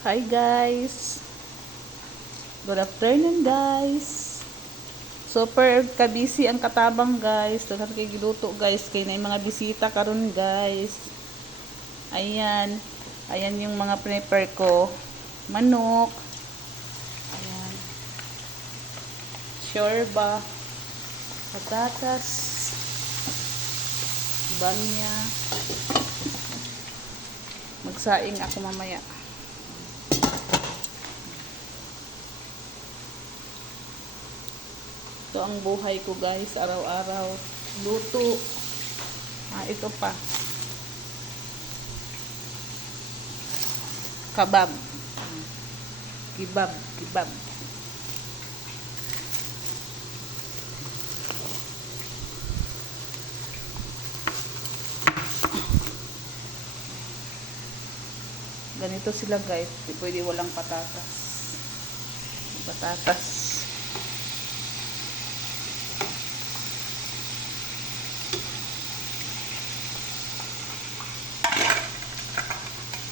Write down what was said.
Hi guys! Good afternoon guys! Super kabisi ang katabang guys. Daghang kay giluto guys kay na mga bisita karon guys. Ayan. Ayan yung mga prepare ko. Manok. Ayan. Shorba. Patatas. Bamya. Magsaing ako mamaya. Ito ang buhay ko guys, araw-araw. Luto. Ito pa. Kabab. Kibab. Kibab. Ganito sila guys. Di pwede walang patatas. Patatas.